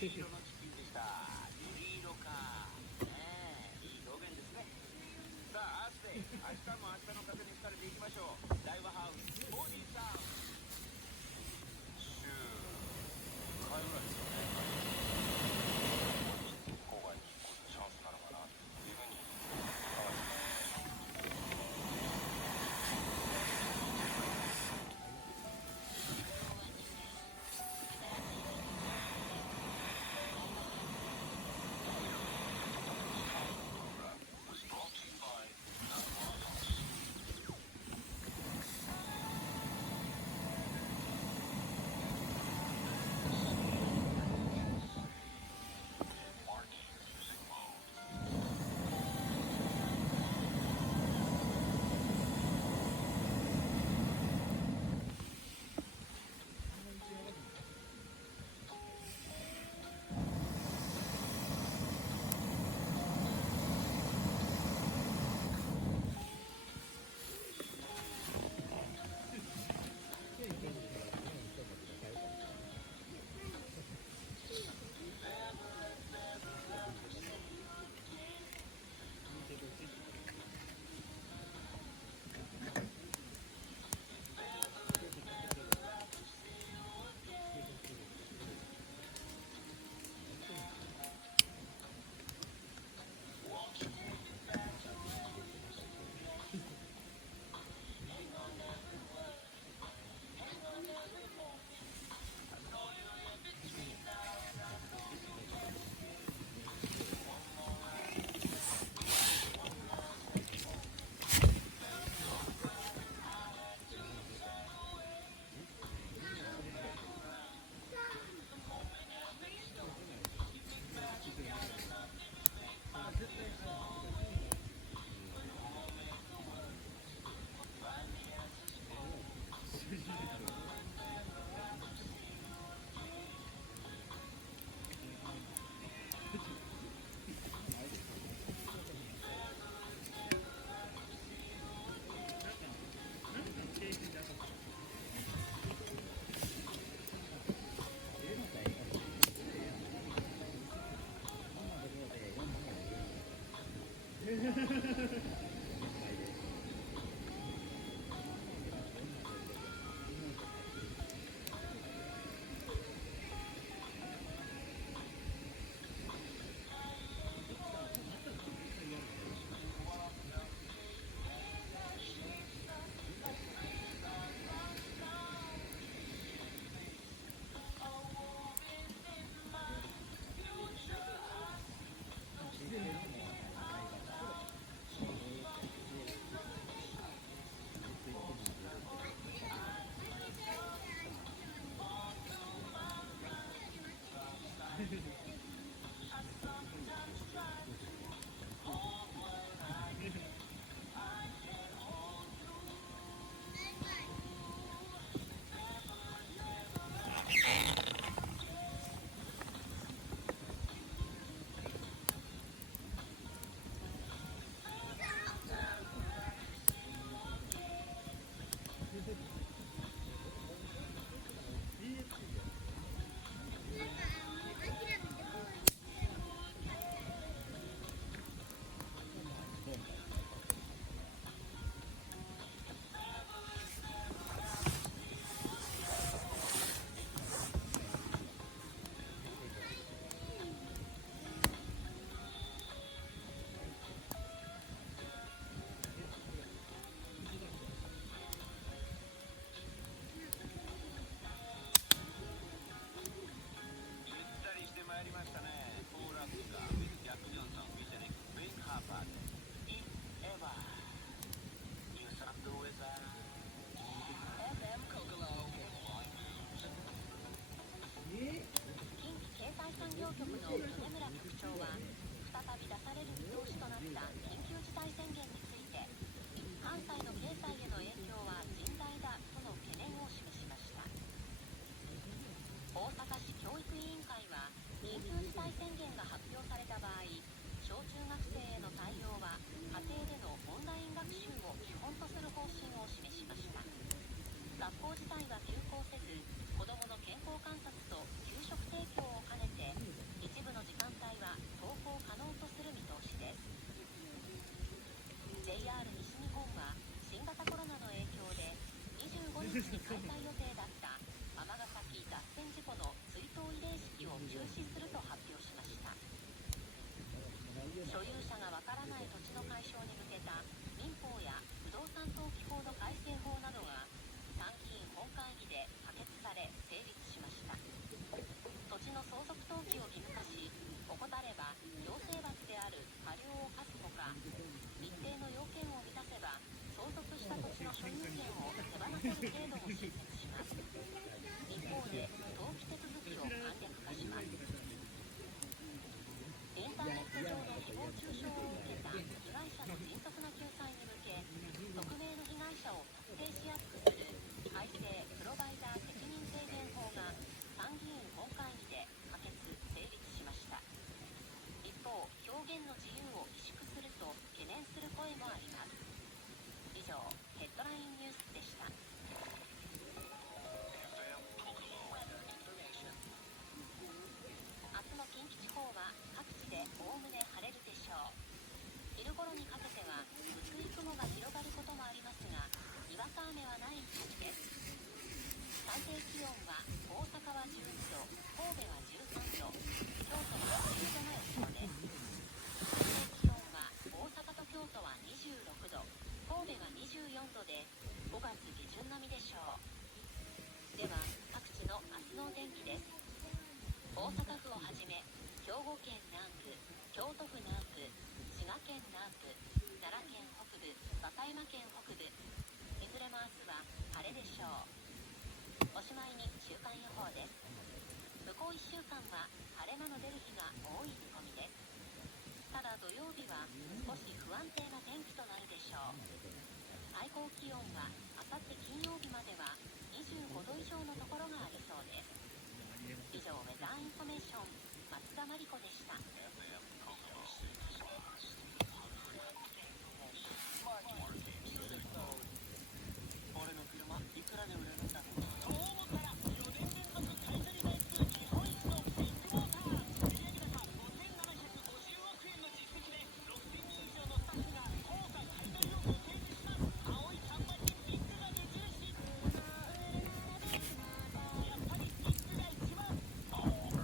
瑠色のチキンでした。瑠璃色か。ねえ、いい表現ですね。さあ、アースデイ、明日も明日の風に吹かれていきましょう。大和ハウス、オーディーさん。週1回ぐらいですよね。郊外に引っ越すチャンスなのかなっていうふうに考えてます。局の米村局長は再び出される見通しとなった緊急事態宣言について、関西の経済への影響は甚大だとの懸念を示しました。大阪市教育委員会は緊急事態宣言が発表された場合、小中学生への対応は家庭でのオンライン学習を基本とする方針を示しました。学校自体は休校せず、子どもの健康観察と給食提供を兼ねて山県北部。いずれも明日は晴れでしょう。おしまいに週間予報です。向こう1週間は晴れ間の出る日が多い見込みです。ただ土曜日は少し不安定な天気となるでしょう。最高気温はあさって金曜日までは25度以上のところがありそうです。以上、ウェザーインフォメーション、松田真理子でした。俺の車いくらで売れるんだろう。そう思ったら4年連続買取台数日本一のビッグモーター。売上高5750億円の実績で6000人以上のスタッフが高価買取をご提示します。青い看板にビッグが目印。やっぱりビッグが一番。はい。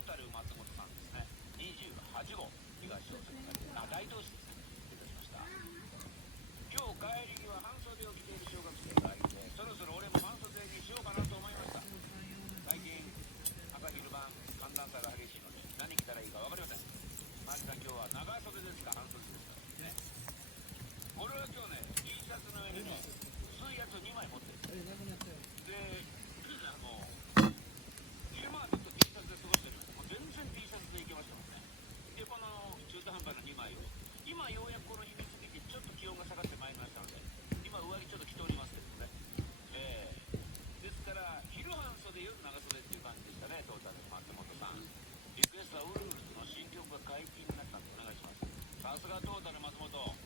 ータル松本さんですね。28号東大阪大東市ですね。失礼いたしました。今日帰り際半袖を着ている小学生がいて、そろそろ俺も半袖にしようかなと思いました。最近朝昼晩寒暖差が激しいので何着たらいいか分かりません。マジさん今日は長袖ですか半袖ですかね。俺は今日ね T シャツの上にね水圧2枚持ってる。で昼間はずっと T シャツで過ごしてるんです。もう全然 T シャツでいけましたもんね。でこの中途半端な2枚を今ようやくこの秘密基地ちょっと気温が下がってまいりましたので今上着ちょっと着ておりますけどね。ですから昼半袖夜長袖っていう感じでしたね。トータル松本さんリクエストはウルフルズの新曲が解禁になったんでお願いします。さすがトータル松本。